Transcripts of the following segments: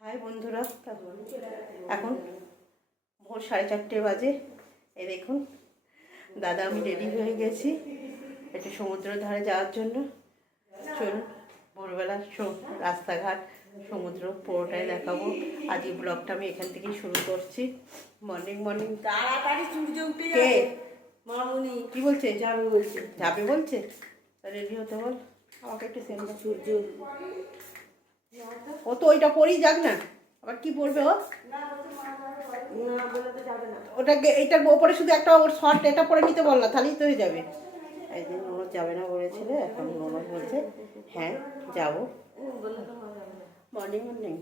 High বন্ধুরা এখন ভোর সাড়ে চারটে বাজে। এ দেখুন দাদা আমি রেডি হয়ে গেছি একটু সমুদ্রের ধারে যাওয়ার জন্য। চলুন ভোরবেলা রাস্তাঘাট সমুদ্র পুরোটাই দেখাবো। আজ এই ব্লগটা আমি এখান থেকেই শুরু করছি। মর্নিং মর্নিং তাড়াতাড়ি সূর্য উঠে কে? মামুনি। কি বলছে? যাবে বলছে। যাবে বলছে? রেডি হতে বল। আমাকে একটু সেন্ড সূর্য ও তো ওইটা পরেই যাক না। আবার কি পরবে ও? না বলে তো যাবে না। ওটাকে এটার ওপরে শুধু একটা ওর শর্ট এটা পরে নিতে বল না তাহলেই তো হয়ে যাবে। একদিন নোনর যাবে না বলেছিল এখন নোনর বলছে হ্যাঁ যাব মর্নিং মর্নিং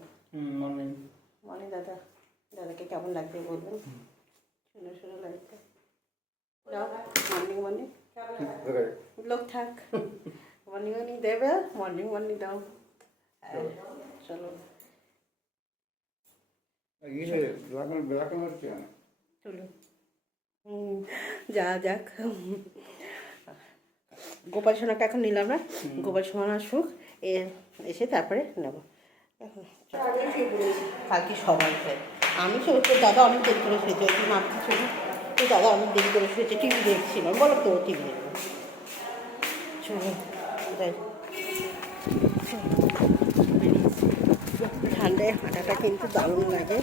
মর্নিং মর্নিং দাদা। দাদাকে কেমন লাগবে বলবেন? শুনে শুনে লাগবে যাও মর্নিং মর্নিং লোক থাক। মর্নিং মর্নিং দেবে মর্নিং মর্নিং দাও। হ্যাঁ, চলো। হুম, যা যাক। গোপাল সোনাকে এখন নিলাম না। গোপাল সোনা আসুক এ এসে তারপরে নেব। কালকে সবাই খায় আমি তো তো দাদা অনেক দেরি করে শুয়েছে ওই দিন ছিল তো দাদা অনেক দেরি করে শুয়েছে টিভি দেখছিল। বলো তো টিভি দেখব। চলো যাই। ঠান্ডায় হাঁটাটা কিন্তু দারুণ লাগে।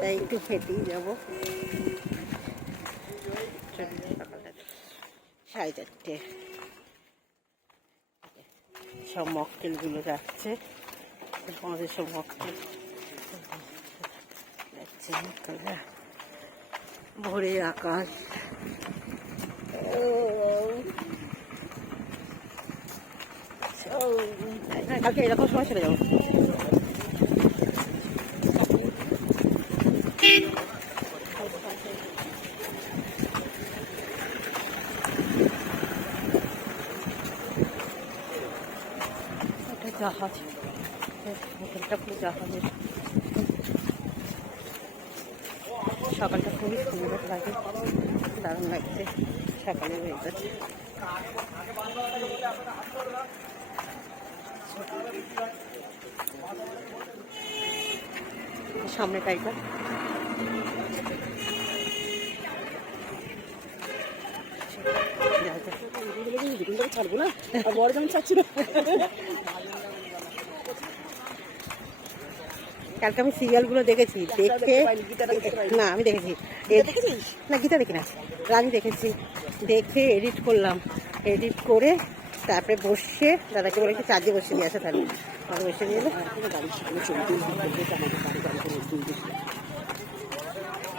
তাই একটু হেঁটেই যাব। সাড়ে চারটে। সব মকটেলগুলো যাচ্ছে। আমাদের সব মকটেল যাচ্ছে মকটেলরা। ভোরে আকাশ। কালকে এরকম সময় চলে যাব এটা জাহাজ। হোটেলটা পুরো জাহাজের। সকালটা খুবই সুন্দর লাগে, দারুণ লাগছে সকালে হয়ে যাচ্ছে সামনে টাইগার ছাড়বো না? আর বড় যেমন ছাড়ছি না। কালকে আমি সিরিয়ালগুলো দেখেছি, দেখে না, আমি দেখেছি। না গীতা দেখি না। রানী দেখেছি। দেখে এডিট করলাম। এডিট করে তারপরে বসে দাদাকে বলে চার্জে বসে নিয়ে আসা তাহলে। বসে দিয়ে এলো।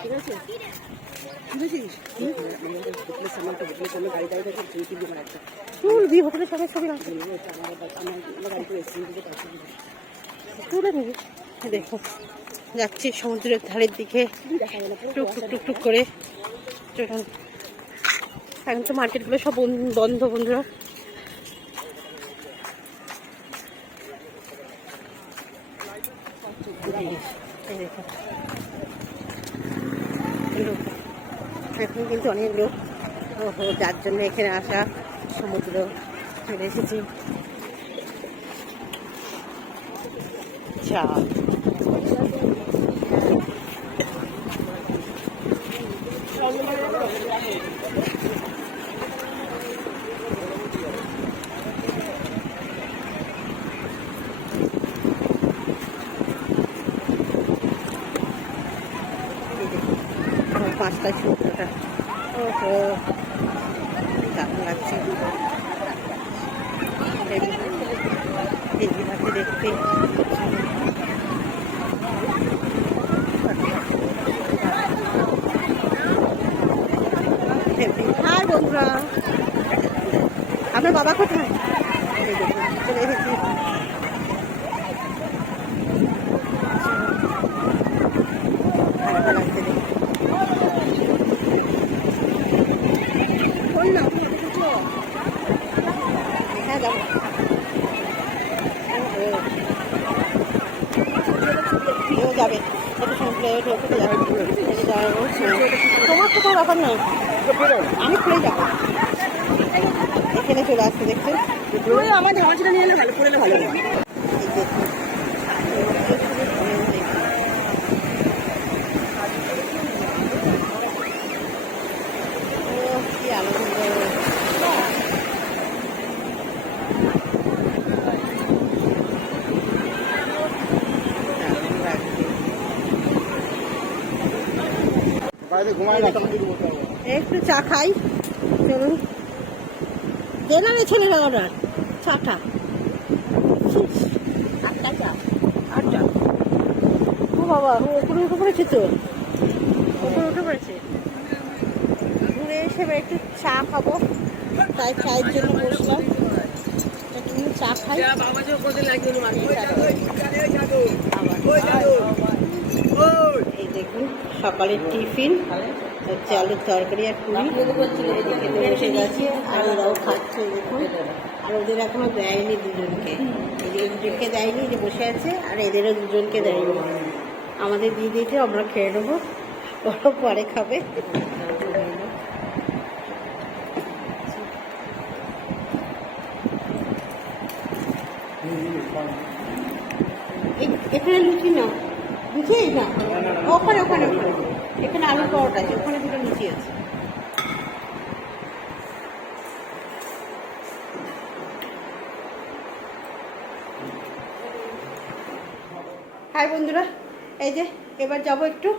ঠিক আছে? তুলবি হোটেলের সামনে ছবি তুলে নিবি। দেখো, যাচ্ছি সমুদ্রের ধারের দিকে। দেখা গেল টুক টুক টুক টুক করে। এখন তো মার্কেটগুলো সব বন- বন্ধ বন্ধুরা। এখন কিন্তু অনেক লোক ওহো, যার জন্য এখানে আসা সমুদ্র চলে এসেছি। চা ওহো দারুণ লাগছে। দেখতে। হাই বন্ধুরা। আপনার বাবা কোথায়? দোকান না আমি খুলে যাব এখানে চলে আসছে, দেখছেন? আমার ধামাচিটা নিয়ে ভালো করে ভালো বাইরে ঘুমায় চা খাই। চলুন। দে না রে ছেলেরা অর্ডার চাটা আটটা চা আটটা ও বাবা ও ওপরে উঠে পড়েছে তো? ওপরে উঠে পড়েছে? ঘুরে এসে একটু চা খাব। তাই চায়ের জন্য বসলাম। চা খাই। এই দেখুন সকালের টিফিন। হচ্ছে আলুর তরকারি আর পুরি। খেতে বসে গেছে আর ওরাও খাচ্ছে দেখুন। আর ওদের এখনও দেয়নি দুজনকে। এদিকে দুজনকে দেয়নি যে বসে আছে, আর এদেরও দুজনকে দেয়নি। আমাদের দিয়ে দিয়েছে, আমরা খেয়ে নেব। পরে খাবে এ- এখানে লুচি না লুচি এই না ওখানে ওখানে ওখানে এখানে আলু পরোটা আছে ওখানে দুটো আছে। হাই বন্ধুরা, এই যে এবার যাব একটু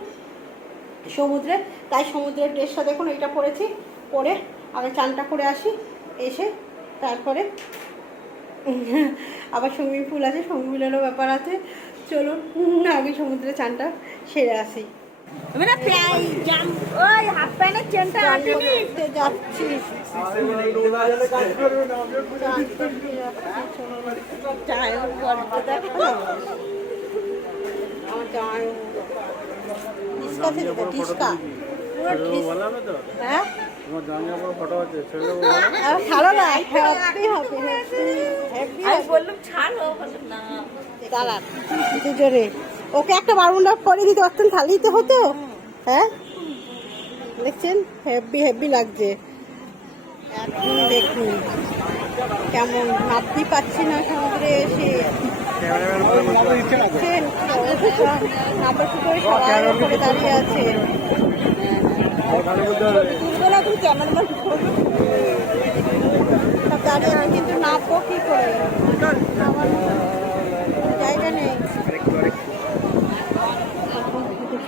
সমুদ্রে। তাই সমুদ্রের ড্রেসটা দেখুন এটা পরেছি, পরে আগে চানটা করে আসি, এসে তারপরে আবার সুইমিং পুল আছে, সুইমিং পুলেরও ব্যাপার আছে। চলুন, আগে সমুদ্রে চানটা সেরে আসি। আমরা প্রায় জাম ওই হাফ প্যান্টের চেনটা আটেনি দেখতে যাচ্ছি। দাঁড়ান দুজনে। ওকে একটা বারমুন্ডা করে দিতে পারতেন তাহলেই তো হতো। হ্যাঁ? দেখছেন? হেভি হেভি লাগছে। এখন দেখুন কেমন ভাবতেই পাচ্ছি না সমুদ্রে এসে। দাঁড়িয়ে আছে। দাঁড়িয়ে কিন্তু নামবো কি করে?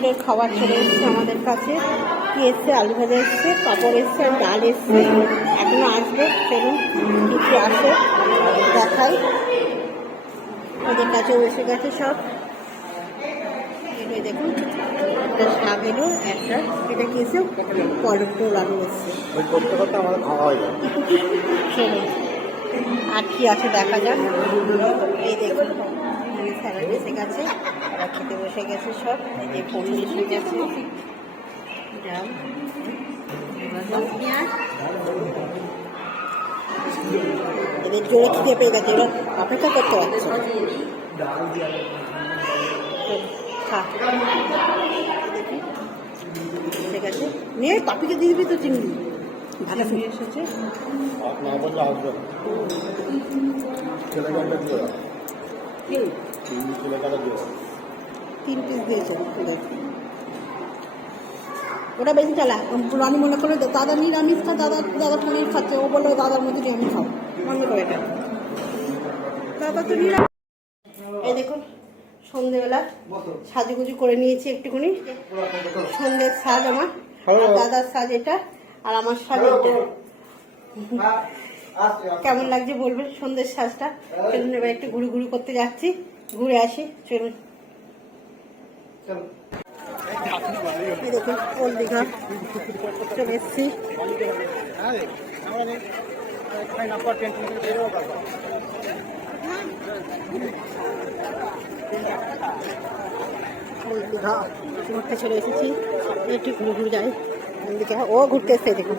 দুপুরের খাবার চলে এসছে আমাদের কাছে। কি এসছে? আলু ভাজা এসছে পাপড় এসছে ডাল এসছে। এখনও আসবে চলুন কিছু আসে দেখাই। ওদের কাছে বসে গেছে সব। দেখুন একটা শাক এলো একটা এটা কি এসে এসছে। চলুন আর কি আছে দেখা যাক। এই দেখুন। স্যালাড এসে গেছে ওরা খেতে বসে গেছে সব এই যে পনির এসে গেছে ডাল পেঁয়াজ। এদের জোরে খিদে পেয়ে গেছে এবার অপেক্ষা করতে পারছে না। এসে গেছে। নিয়ে পাপিকে দিয়ে দিবি তো চিংড়ি। ভালো নিয়ে এসেছে না বললে তিন পিস দিয়েছে। ওটা বেশি চালা। আমি মনে করল দাদা নিরামিষ খা দাদা দাদা পনির খাচ্ছে। ও বলল দাদার মধ্যে নিরামিষ খাও। মনে করে এটা। দাদা তো নিরামিষ। এই দেখুন সন্ধেবেলা সাজুগুজু করে নিয়েছি একটুখানি। সন্ধ্যের সাজ আমার। আর দাদার সাজ এটা আর আমার সাজ এটা। কেমন লাগছে বলবেন সন্ধ্যের সাজটা? এবার একটু ঘুরু ঘুরু করতে যাচ্ছি। ঘুরে আসি, চলুন। দীঘা চলে দীঘা ঘুরতে চলে এসেছি। একটু ঘুরে ঘুরে যাই। ও ঘুরতে এসছে, দেখুন।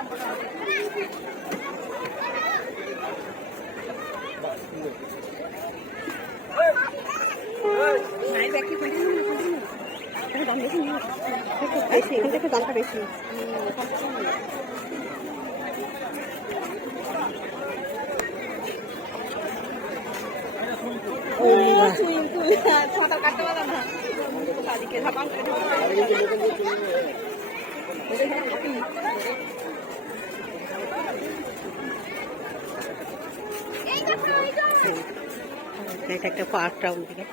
দামটা বেশি। সাঁতার কাটতে পারলাম না তাদেরকে ঝাপান এটা একটা পার্ক টাউন থেকে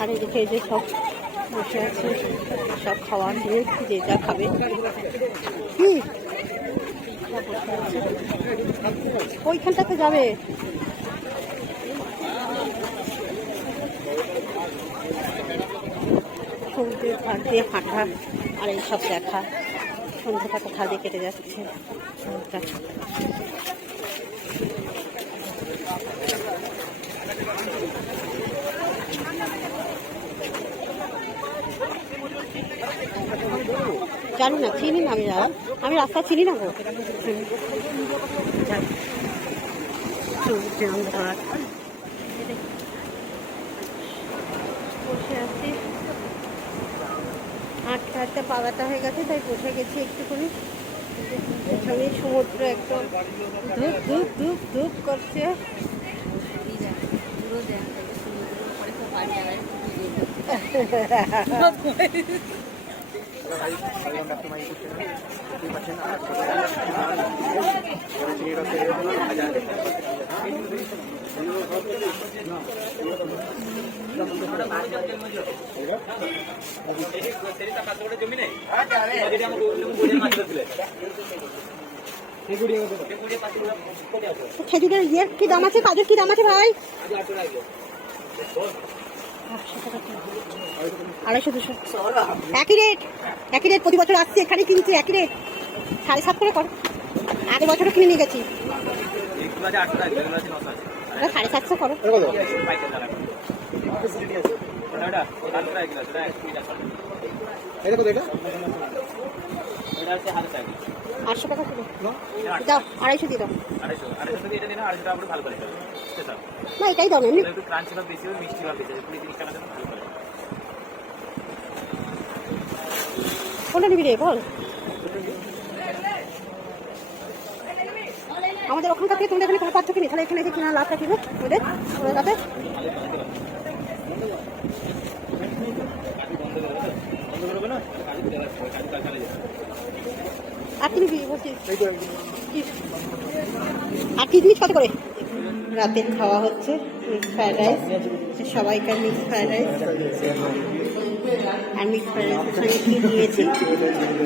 আর এদিকে যে সব বসে আছে সব খাওয়ার নিয়ে যে যা খাবে। ওইখানটাতে যাবে? সমুদ্রের পাড় দিয়ে হাঁটা, আর এই সব দেখা। সন্ধ্যাটা কোথা দিয়ে কেটে যাচ্ছে। জানি না চিনি না আমি যাওয়া আমি রাস্তা চিনি না গো। বসে আছি হাঁটতে হাঁটতে পালাটা হয়ে গেছে তাই বসে গেছি একটুখানি। এখানে সমুদ্র একদম। ধূপ ধূপ ধূপ ধূপ করছে। খেজুরের ইয়ের কি দাম আছে কাজুর কি দাম আছে ভাই। আড়াইশো দুশো। একই রেট একই রেট প্রতি বছর আসছে এখানে কিনছি, একই রেট সাড়ে সাত করে কর। আগের বছরও কিনে নিয়ে গেছি। সাড়ে সাতশো করো। এটা? আটশো টাকা কিলো দাও আড়াইশো দিয়ে দাও। না এটাই দাও না কোনটা নিবি রে বল। আমাদের ওখানকার থেকে তোমাদের এখানে কোনো পার্থক্য নেই? তাহলে এখানে কিনা লাভ রাখিবে ওদের ওদের কাছে আর কি নিবি বলছিস কি- আর কিশমিশ কত করে। রাতে খাওয়া হচ্ছে মিক্স ফ্রাইড রাইস সবাইকার মিক্স ফ্রাইড রাইস। আর মিক্স ফ্রাইড রাইসের সঙ্গে কি নিয়েছি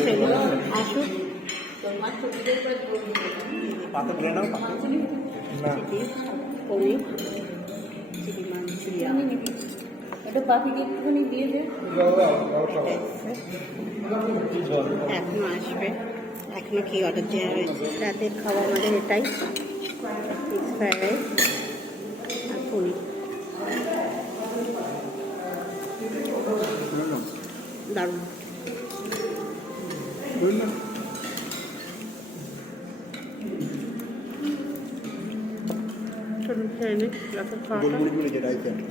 সেগুলো আসুক পনির চিলি মাঞ্চুরিয়ান এটা পাখিকে একটুখানি দিয়ে দে। এখনও আসবে এখনও কি অর্ডার দেওয়া হয়েছে? রাতের খাওয়া আমাদের এটাই। ফ্রাইড রাইস আর পনির। দারুণ। চলুন খেয়ে নিই রাতের খাওয়াটা।